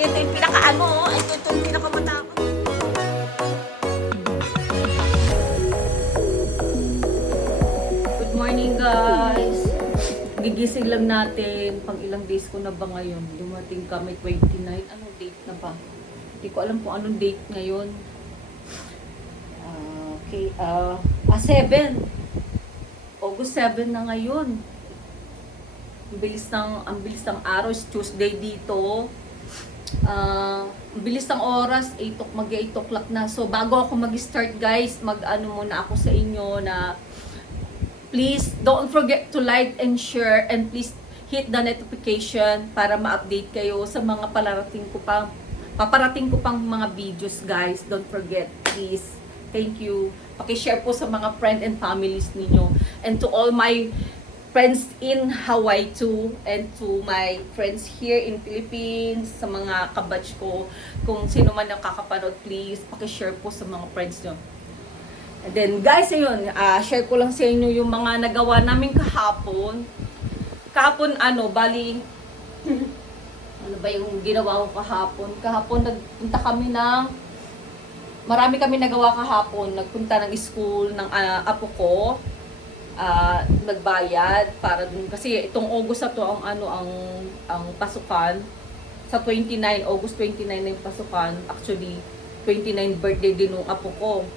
ito yung pinaka-ano, ito yung pinaka-matakot. Good morning, guys. Gigising lang natin. Pang ilang days ko na ba ngayon? Dumating kami 29. Anong date na ba? Hindi ko alam kung anong date ngayon. Okay. 7. August 7 na ngayon. Ang bilis ng araw. Tuesday dito. Ang bilis ng oras. Mag-8 o'clock na. So, bago ako mag-start, guys, mag-ano muna ako sa inyo na please don't forget to like and share, and please hit the notification para ma-update kayo sa mga paparating ko pang mga videos, guys. Don't forget, please. Thank you. Paki-share po sa mga friend and families ninyo, and to all my friends in Hawaii too, and to my friends here in Philippines, sa mga kabatch ko, kung sino man ang kakapanood, please paki-share po sa mga friends nyo. And then guys, ayun, share ko lang sa inyo yung mga nagawa namin kahapon. Kahapon bali, ano ba yung ginawa ko kahapon? Kahapon nagpunta kami marami kami nagawa kahapon. Nagpunta ng school ng apo ko. Nagbayad para dun, kasi itong August na to ang pasukan. Sa 29, August 29 na yung pasukan. Actually, 29 birthday din ng apo kong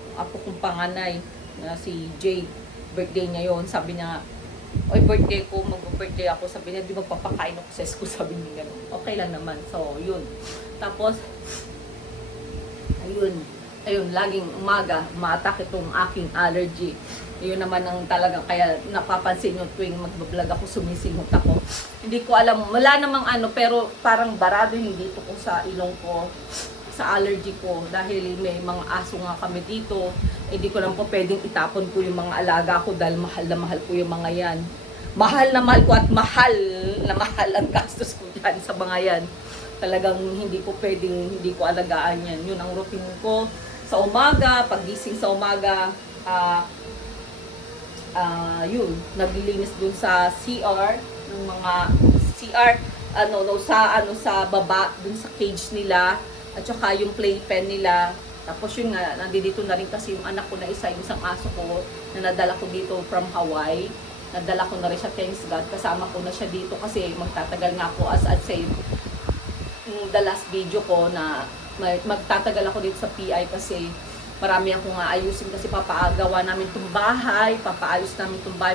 panganay, na si Jay. Birthday niya yon. Sabi niya, oy, birthday ko, mag-birthday ako. Sabi niya, di magpapakain ako sa school. Sabi niya gano'n. Okay lang naman. So, yun. Tapos, ayun, laging umaga, umatak itong aking allergy. Yun naman ang talagang, kaya napapansin nyo tuwing mag-vlog ako, sumisingot ako. Hindi ko alam, wala namang pero parang barado yung dito ko sa ilong ko, sa allergy ko, dahil may mga aso nga kami dito. Hindi ko lang po pwedeng itapon ko yung mga alaga ko dahil mahal na mahal ko yung mga yan. Mahal na mahal ko, at mahal na mahal ang gastos ko yan sa mga yan. Talagang hindi ko alagaan yan. Yun ang routine ko sa umaga, pagising sa umaga, yun, naglilinis dun sa CR, ng mga CR, sa baba, dun sa cage nila, at saka yung playpen nila. Tapos yun nga, nandito na rin kasi yung anak ko na isang aso ko, na nadala ko dito from Hawaii. Nadala ko na rin siya, thanks God, kasama ko na siya dito kasi magtatagal nga ako, as I said, the last video ko, na magtatagal ako dito sa PI kasi marami akong ayusin, kasi papaagawa namin itong bahay,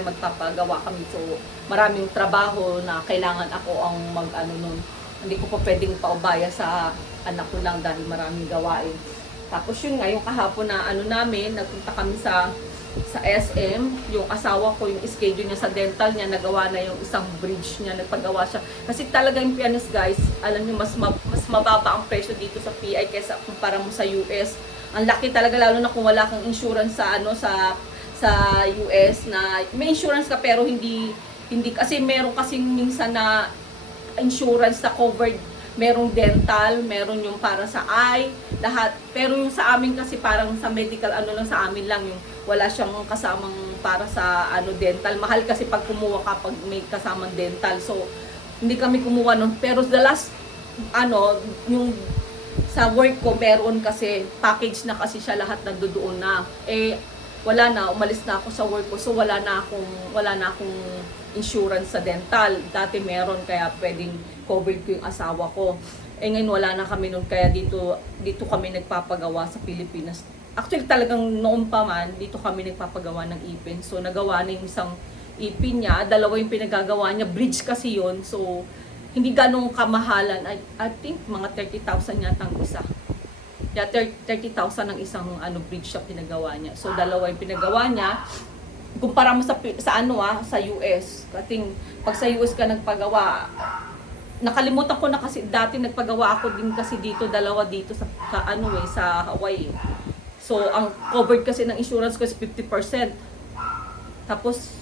magpapagawa kami. So, maraming trabaho na kailangan ako ang nun. Hindi ko pa pwedeng paubaya sa anak ko lang dahil maraming gawain. Tapos yun nga, yung kahapon na namin, nagpunta kami sa SM. Yung asawa ko, yung schedule niya sa dental niya, nagawa na yung isang bridge niya, nagpagawa siya. Kasi talaga yung pianist, guys, alam niyo, mas mababa ang presyo dito sa PI kaysa kumpara mo sa US. Ang laki talaga, lalo na kung wala kang insurance sa US, na may insurance ka pero hindi kasi meron kasing minsan na insurance na covered, merong dental, meron yung para sa eye, lahat. Pero yung sa amin kasi parang sa medical lang sa amin lang, yung wala siyang kasamang para sa dental. Mahal kasi pag kumuha ka pag may kasamang dental. So hindi kami kumuha nun. Pero the last yung sa work ko, meron kasi package na kasi siya, lahat nandoon na. Wala na, umalis na ako sa work ko, so wala na akong insurance sa dental. Dati meron, kaya pwedeng covered ko yung asawa ko. Ngayon wala na kami nun, kaya dito kami nagpapagawa sa Pilipinas. Actually talagang noon pa man, dito kami nagpapagawa ng ipin. So nagawa na yung isang ipin niya, dalawa yung pinagagawa niya, bridge kasi yon. So hindi ganong kamahalan. I think mga 30,000 yata ang isa. Yeah, 30,000 ang isang bridge siya pinagawa niya. So dalawa yung pinagawa niya. Kumpara mo sa US. Kating pag sa US ka nagpagawa, nakalimutan ko na kasi dati nagpagawa ako din kasi dito, dalawa dito sa Hawaii. So ang covered kasi ng insurance ko is 50%. Tapos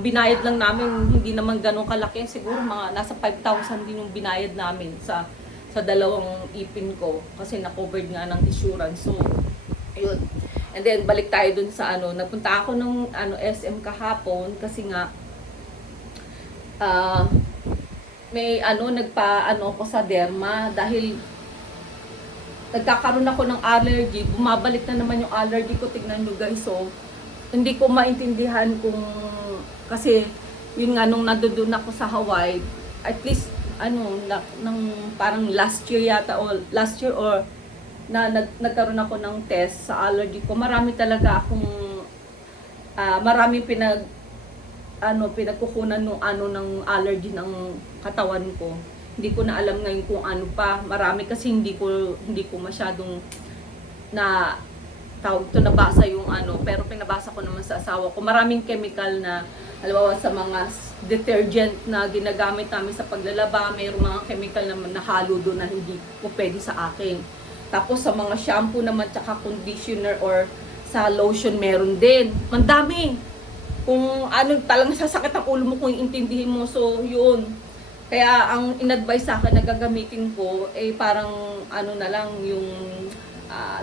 binayad lang namin, hindi naman ganun kalaki, siguro mga nasa 5,000 din yung binayad namin sa dalawang ipin ko kasi na-covered nga ng insurance. So yun. And then balik tayo dun sa nagpunta ako ng SM kahapon kasi nga may nagpa ko sa derma dahil nagkakaroon ako ng allergy. Bumabalik na naman yung allergy ko. Tignan nyo guys. So, hindi ko maintindihan kung kasi yun nga nung nandoon ako sa Hawaii, at least parang last year or nagkaroon ako ng test sa allergy ko. Marami talaga akong maraming pinagkukunan ng allergy ng katawan ko. Hindi ko na alam ngayon kung ano pa. Marami kasi hindi ko masyadong nabasa yung pero pinabasa ko naman sa asawa ko. Maraming chemical na halimbawa sa mga detergent na ginagamit namin sa paglalaba, mayroong mga chemical naman na halo doon na hindi po pwede sa akin. Tapos sa mga shampoo naman tsaka conditioner or sa lotion meron din. Mandami. Kung talagang sasakit ang ulo mo kung iintindihin mo. So yun. Kaya ang in-advise sa akin na gagamitin ko parang na lang yung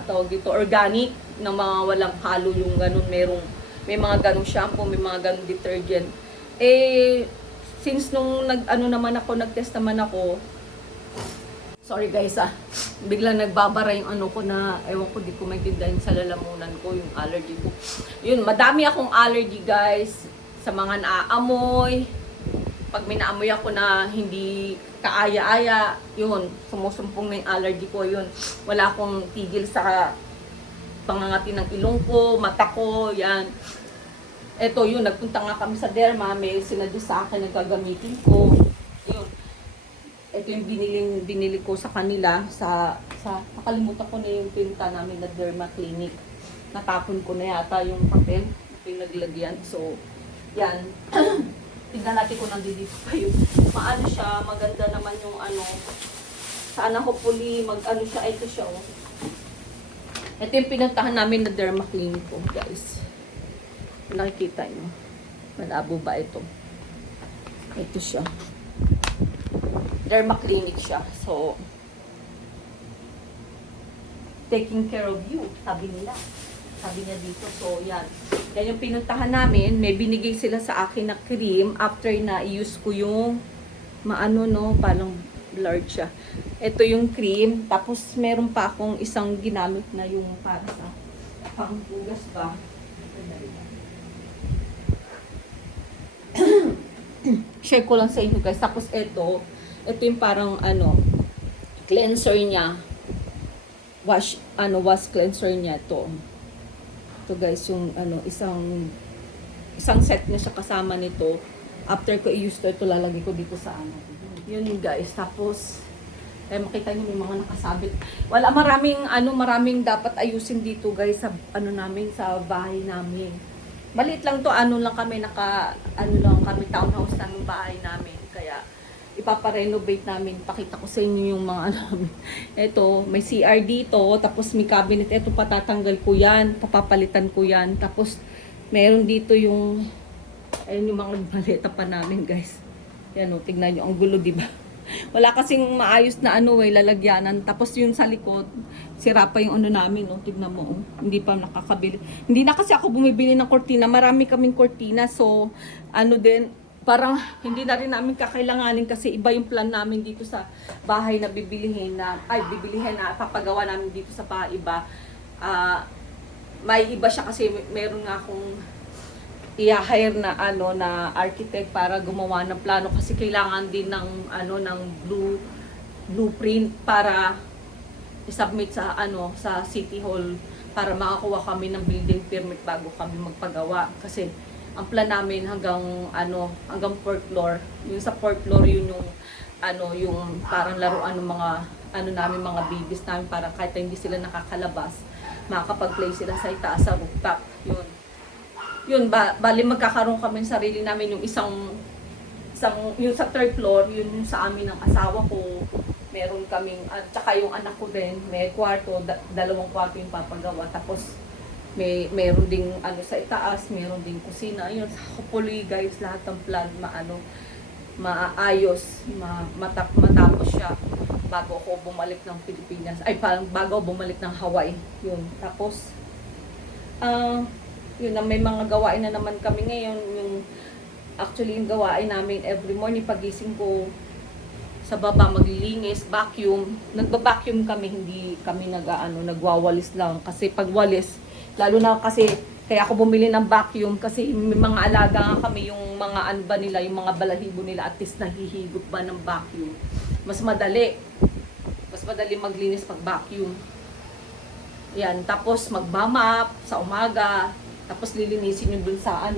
tawag dito organic na mga walang halo yung ganun. May mga ganung shampoo, may mga ganung detergent. Since nung nag-test naman ako, sorry guys biglang nagbabara yung ko na, ewan ko, di ko maintindihan sa lalamunan ko, yung allergy ko. Yun, madami akong allergy guys, sa mga naaamoy. Pag may naamoy ako na hindi kaaya-aya, yun, sumusumpong na yung allergy ko, yun. Wala akong tigil sa pangangati ng ilong ko, mata ko, yan. Eto yun, nagpunta nga kami sa derma, may sinadya sa akin na gagamitin ko. Yun. Ito yung binili ko sa kanila nakalimutan ko na yung pinta namin na derma clinic. Natapon ko na yata yung papel na pinaglagyan. So, yan. Tingnan natin kung nandito pa yun. Maano siya, maganda naman yung sana hopefully siya, ito siya oh. Ito yung pinuntahan namin na derma clinic ko, guys. Nakikita nyo. Malabo ba ito? Ito siya. Derma clinic siya. So, taking care of you, sabi nila. Sabi niya dito. So, yan. Yan yung pinuntahan namin. May binigay sila sa akin na cream after na i-use ko yung parang blurred siya. Ito yung cream. Tapos, meron pa akong isang ginamit na yung para sa panghugas ba. Share ko lang sa inyo guys. Tapos, ito yung parang cleanser niya. Wash cleanser niya to. Ito guys, yung isang set na siya kasama nito. After ko i-use ito lalagay ko dito sa Yun guys. Tapos, makita niyo may mga nakasabit. Wala, maraming dapat ayusin dito guys sa namin, sa bahay namin. Maliit lang to, lang kami townhouse lang yung bahay namin. Kaya, ipaparenovate namin. Pakita ko sa inyo yung mga namin. Ito, may CR dito, tapos may cabinet. Ito, patatanggal ko yan, papapalitan ko yan. Tapos, meron dito yung mga maleta pa namin, guys. Yan o, tignan nyo, ang gulo, diba? Wala kasing maayos na lalagyanan. Tapos yung sa likod, sira pa yung namin, tignan mo, hindi pa nakakabili. Hindi na kasi ako bumibili ng kortina. Marami kaming kortina, so, parang hindi na rin namin kakailanganin kasi iba yung plan namin dito sa bahay na bibilihin na papagawa namin dito sa iba. May iba siya kasi meron nga akong i-hire na na architect para gumawa ng plano kasi kailangan din ng ng blueprint para i-submit sa sa City Hall para makakuha kami ng building permit bago kami magpagawa kasi ang plan namin hanggang 4th floor. Yung sa 4th floor yun yung yung parang laruan ng mga namin mga babies namin para kahit hindi sila nakakalabas, makakapag-play sila sa itaas sa rooftop. Yun bali magkakaroon kami ng sarili namin yung isang yung sa 3rd floor, yun yung sa amin ng asawa ko. Meron kaming at saka yung anak ko din, may kwarto, dalawang kwarto yung papagawa. Tapos meron ding sa itaas, meron ding kusina. Ayun, hopefully guys, lahat ng plan maayos, matapos siya bago ako bumalik ng Pilipinas. Ay, parang bago bumalik ng Hawaii. Yun. Tapos yun na may mga gawain na naman kami ngayon. Actually yung gawain namin every morning pagising ko, Sa baba maglilinis, vacuum. Nagba-vacuum kami, hindi kami nagwawalis lang. Kasi pag walis, lalo na kasi, kaya ako bumili ng vacuum kasi may mga alaga nga kami, yung mga ba nila, yung mga balahibo nila, at least nahihigop ba ng vacuum. Mas madali maglinis pag vacuum. Yan, tapos magmamap sa umaga, tapos lilinisin yung dun sa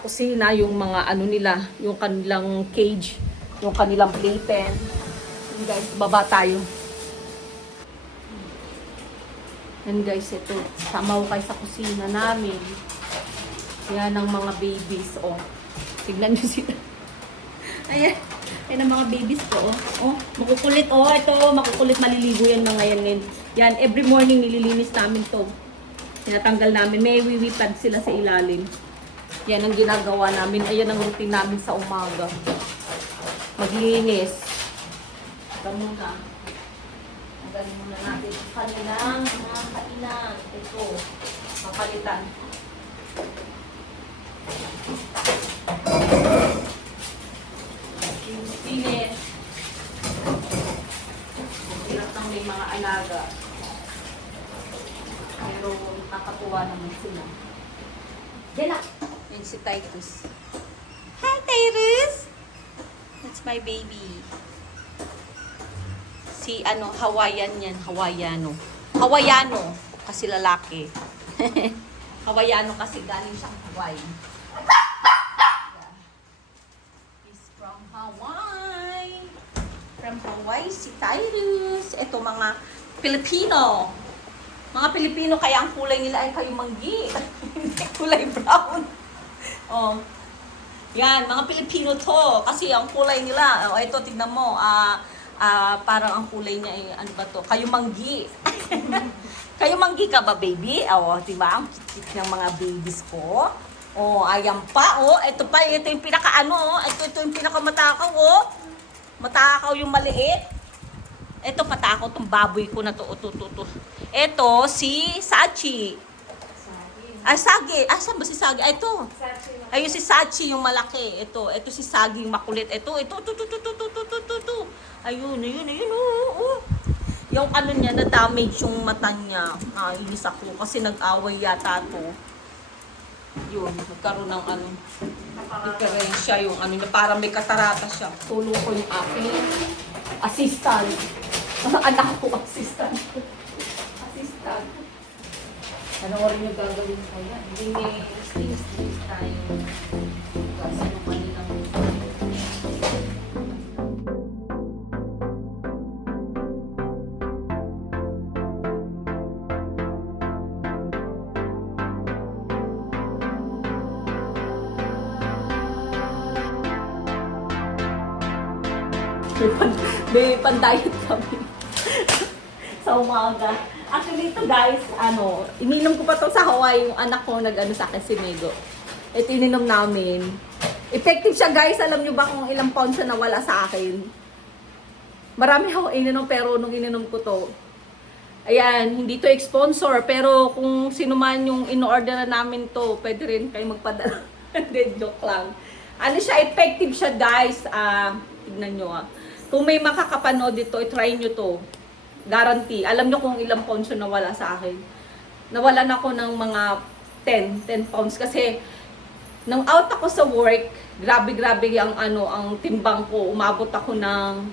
kusina, yung mga nila, yung kanilang cage, yung kanilang playpen. Yan guys, baba tayo. Yan guys, ito, samaw kayo sa kusina namin. Yan ang mga babies, oh. Tignan nyo sila. Ayan. Ayan ang mga babies ko, oh. Oh, makukulit, oh. Ito, makukulit, maliligo yan mga yan. Yan, every morning nililinis namin to. Tinatanggal namin. May wiwipad sila sa ilalim. Yan ang ginagawa namin. Ayan ang routine namin sa umaga. Maglinis. Ito muna. Magaling muna natin ang kanilang mga kainan. Ito, mapalitan. Finish. Hirap nang may mga alaga. Pero nakakatuwa naman sila. Diyan na. Yan si Titus. Hi, Titus! That's my baby. Si Hawaiian yan. Hawaiiano. Kasi lalaki. Hawaiiano kasi galing siyang Hawaii. He's from Hawaii. From Hawaii, si Tyrus. Ito mga Pilipino. Mga Pilipino, kaya ang kulay nila ay kayumanggi. Kulay brown. Oh. Yan, mga Pilipino to. Kasi ang kulay nila, oh, ito, tignan mo, parang ang kulay niya ay, ano ba to? Kayumanggi. Kayumanggi ka ba, baby? Oh, diba? Ang cute ng mga babies ko. Oh, ayan pa, oh. Ito pa, ito yung ito yung pinakamatakaw, oh. Matakaw yung maliit. Ito patakot tong baboy ko na to. Ito si Sachi. Ay, Sagi. Ah, saan ba si Sagi? Ay, ito. Ayun si Sachi yung malaki. Ito si Sagi yung makulit. Ito. Ayun. Oh. Yung niya, na-damage yung mata niya. Inis ako kasi nag-away yata to. Yun, nagkaroon ng diferensya yung niya, parang may katarata siya. Tulo ko yung aking assistant. Anak ko, assistant. Ano rin yung gagawin ko yan? Linis tayo. Kasi yung kanilang may pan-diet kami sa umaga. Actually, ito guys, ininom ko pa to sa Hawaii, yung anak ko sa akin, si Mego. Ito ininom namin. Effective siya guys, alam nyo ba kung ilang pounds na nawala sa akin? Marami ako ininom, pero nung ininom ko to, ayan, hindi to sponsor, pero kung sino man yung in-order na namin to, pwede rin kayo magpadala. Hindi, joke lang. Effective siya guys. Tignan nyo Kung may makakapanood dito, try nyo to. Guarantee. Alam nyo kung ilang pounds yung nawala sa akin. Nawalan ako ng mga 10 pounds kasi nang out ako sa work, grabe ang timbang ko. Umabot ako ng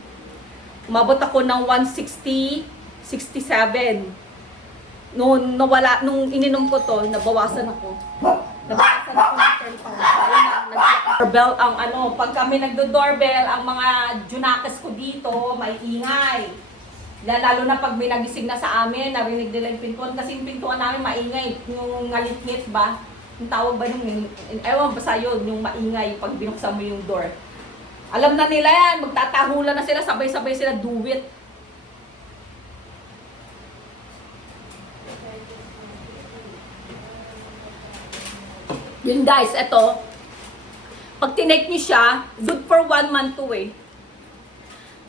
160, 67. Nung ininom ko to, nabawasan ako. Nabawasan ako ng 10 pounds. Doorbell pag kami nagdo-doorbell, ang mga junakes ko dito, may ingay. Lalo na pag may nagising na sa amin, narinig nila yung pintuan. Kasi yung pintuan namin maingay. Yung ngalitngit ba? Yung tawag ba nung, ewan basta yun, yung maingay pag binuksan mo yung door. Alam na nila yan, magtatahulan na sila, sabay-sabay sila do it. Yun guys, eto. Pag tinake nyo siya, good for 1 month to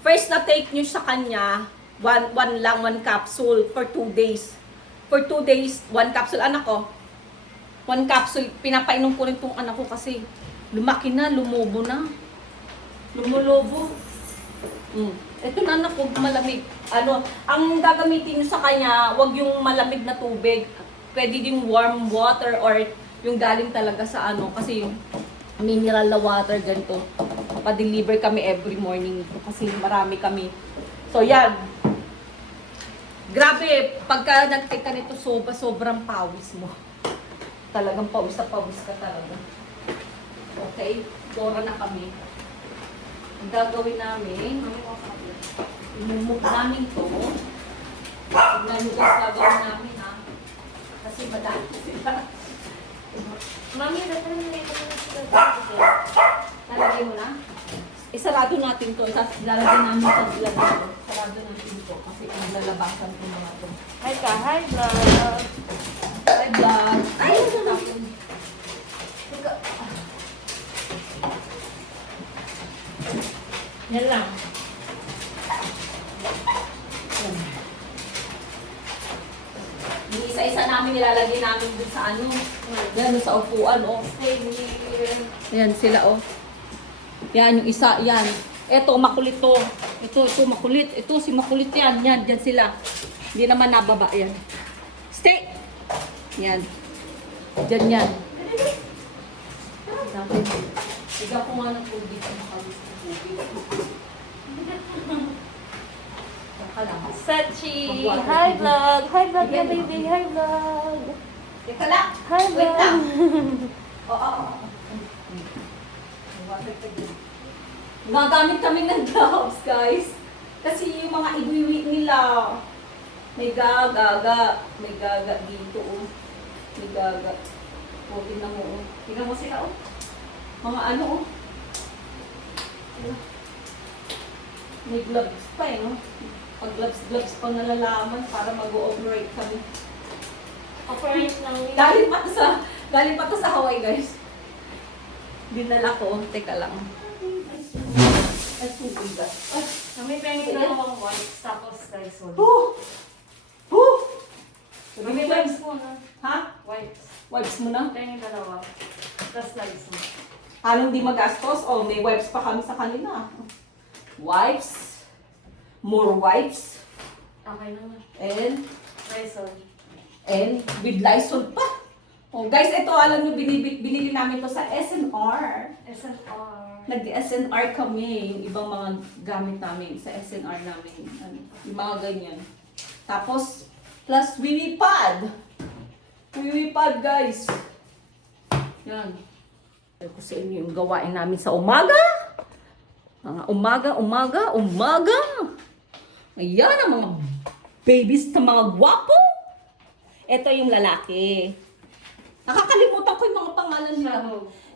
First na take nyo sa kanya, one capsule for 2 days. For 2 days, 1 capsule. Anak ko, 1 capsule, pinapainom ko rin itong anak ko kasi lumaki na, lumubo na. Lumulobo. Ito na anak, huwag malamig. Ano, ang gagamitin nyo sa kanya, huwag yung malamig na tubig. Pwede din warm water or yung galing talaga sa ano, kasi yung mineral na water, ganito. Pa-deliver kami every morning kasi marami kami. So, yan. Grabe, pagka nag-take ka nito, sobrang pawis mo. Talagang pawis na pawis ka talaga. Okay, dora na kami. Ang gagawin namin, imumove namin to. Tignan nyo guys, gagawin namin ha. Kasi madami sila. Mami, dapat na ito na sila. Lalagay mo na. Isarado natin to. Ilalagay namin sa lalagay. Sarado natin to. Kasi lalabasan ko mga to. Hi ka, hi vlog. Hi vlog. Ay! Teka. Yan lang. Yung isa-isa namin nilalagay namin dun sa ano. Yan, sa upuan, oh. Yan sila, oh. Yan, yung isa, yan. Eto, makulit to. Ito, makulit. Ito, si makulit yan. Yan, dyan sila. Hindi naman nababa, yan. Stay! Yan. Dyan yan. Sigaw ko nga ng tubig. Makawis ng tubig. Sachi, hi vlog. Hi vlog na baby, hi vlog. Teka lang. Hi Wait lang. vlog. Oo. Gagamit kami ng gloves, guys. Kasi yung mga iwiwi nila, may gaga dito, oh. May gaga. O, tingnan mo, oh. Tingnan mo sila, oh. Mga ano, oh. May gloves pa, eh, no? Pag gloves pa nalalaman para mag-operate kami. Operate ng Galing pa to sa Hawaii, guys. Dinala ko, teka lang. Ay, subiga. Ay, Kami pengit na mga wipes, tapos Lysol. huh! Huh! Kami wipes muna. Ha? Wipes. Wipes mo na? Pengit dalawa. Tapos Lysol. Anong di magastos? Oh, may wipes pa kami sa kanila. Wipes. More wipes. Okay naman. And Lysol. with Lysol pa. Oh, guys, ito, alam nyo, binili namin to sa SNR. SNR. Nag-SNR kami, yung ibang mga gamit namin sa SNR namin. Ano, yung mga ganyan. Tapos, plus Wiwipad. Wiwipad, guys. Yan. Ito ko sa inyo yung gawain namin sa umaga. Mga umaga. Ayan, ang mga babies na mga gwapo. Ito yung lalaki. Nakakalimutan ko yung mga pangalan nila.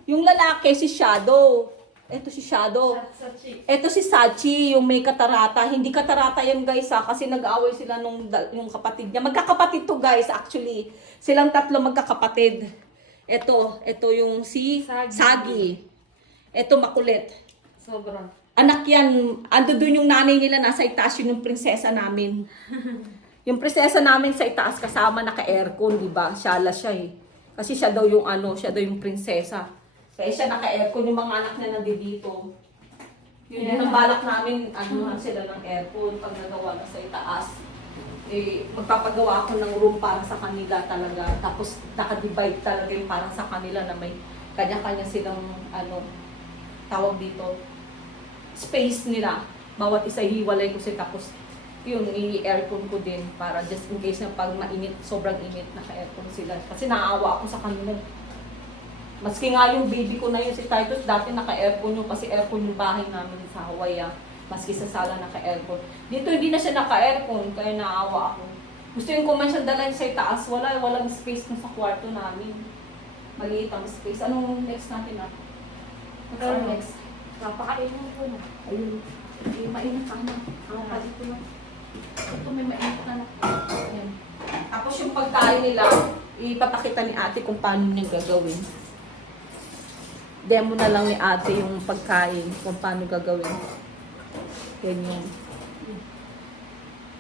Yung lalaki, si Shadow. Ito si Shadow. Sachi. Ito si Sachi, yung may katarata. Hindi katarata yan, guys, ha, kasi nag-aaway sila yung kapatid niya. Magkakapatid to, guys, actually. Silang tatlo magkakapatid. Ito yung si Sagi. Ito makulit. Sobra. Anak yan, ando dun yung nanay nila, nasa itaas yun yung prinsesa namin. Yung prinsesa namin sa itaas kasama naka-aircon, di ba? Shala siya eh. Kasi siya daw yung prinsesa. Kaya siya naka-aircon, yung mga anak niya nandito. Yun yung ang balak namin, sila ng aircon pag nagawa na sa itaas. Eh, magpapagawa ako ng room para sa kanila talaga. Tapos naka-divide talaga yung para sa kanila na may kanya-kanya silang tawag dito, space nila. Bawat isa hiwalay ko siya, tapos yun, i-aircon ko din para just in case na pag mainit, sobrang init, naka-aircon sila. Kasi naawa ako sa kanila. Maski nga yung baby ko na yun, si Titus, dati naka-aircon yun kasi aircon yung bahay namin sa Hawaii. Maski sa sala naka-aircon. Dito hindi na siya naka-aircon, kaya naawa ako. Gusto yung kuman siya dalhin sa itaas, walang space na sa kwarto namin. Maliit ang space. Anong next natin ah? What's our next? Napakainin ko na. Ayun. Ay, mainit ka na. Ang palit ko na. Ito may mainit na. Ayan. Tapos yung pagkain nila, ipapakita ni ate kung paano niya gagawin. Demo na lang ni ate yung pagkain kung paano gagawin. Yan yun.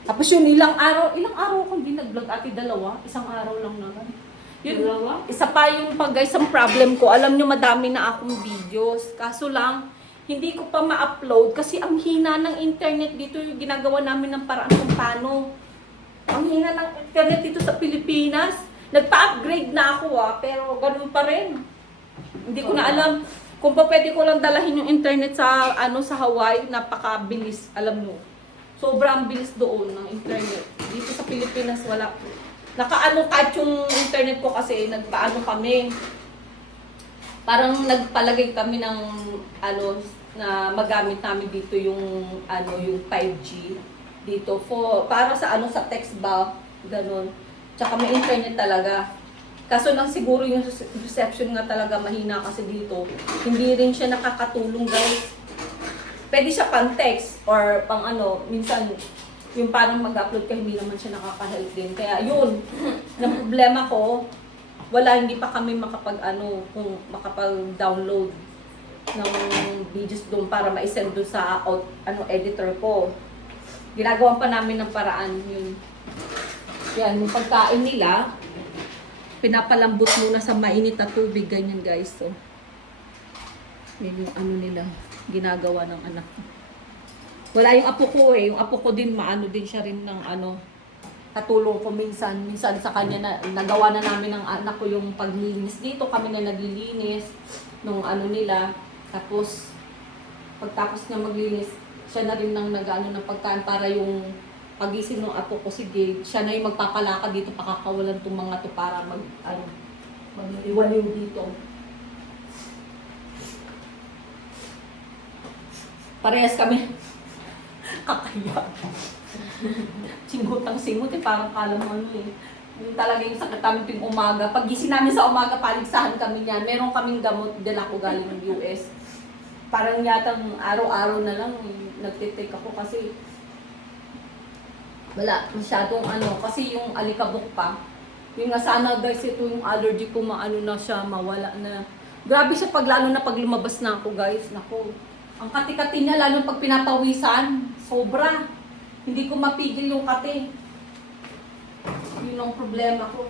Tapos yun, ilang araw akong hindi nag-vlog ate, dalawa. Isang araw lang naman. Yun, Dalawa? isa pa yung pag guys, ang problem ko. Alam nyo, madami na akong videos. Kaso lang, hindi ko pa ma-upload kasi ang hina ng internet dito. Yung ginagawa namin ng paraan kung paano. Ang hina ng internet dito sa Pilipinas. Nagpa-upgrade na ako pero ganun pa rin. Hindi ko na alam kung pa pwede ko lang dalahin yung internet sa sa Hawaii. Napakabilis, alam mo. Sobrang bilis doon ng internet. Dito sa Pilipinas wala. Kahit yung internet ko kasi nagpaano kami. Parang nagpalagay kami ng na magamit namin dito yung yung 5G dito para sa sa text ba ganun. Tsaka may internet talaga. Kaso lang siguro yung reception nga talaga mahina kasi dito. Hindi rin siya nakakatulong, guys. Pwede siya pang text or pang minsan yung parang mag-upload ka hindi naman siya nakaka-help din. Kaya yun, na problema ko, hindi pa kami kung makapag-download ng videos doon para ma-send doon sa editor ko. Ginagawa pa namin ng paraan yun. Yan, yung pagkain nila, pinapalambot muna sa mainit na tubig, ganyan guys. So, yun yung nila, ginagawa ng anak ko. Wala yung apo ko eh. Yung apo ko din, din siya rin ng katulong ko minsan. Minsan sa kanya nagawa na namin ng anak ko yung paglilinis dito. Kami na naglilinis nung nila. Tapos, pagtapos niya maglinis, siya na rin nang ng pagkain para yung pagising ng apo ko si Gabe. Siya na yung magpapalakad dito, pakakawalan itong mga to para mag-iwaliw dito. Parehas kami. Kakaya. Singutang-singut parang kala mo Yung talaga yung sakit namin tuwing umaga. Pag gising namin sa umaga, paligsahan kami niyan. Meron kaming gamot, dala ko galing ng US. Parang yatang araw-araw na lang nagtitake ako kasi wala, masyadong kasi yung alikabok pa. Yung nga sana guys, ito yung allergy ko na siya, mawala na. Grabe siya lalo na pag lumabas na ako guys. Naku, ang kati-kati niya, lalo pag pinapawisan, sobra. Hindi ko mapigil yung kati. Yun ang problema ko.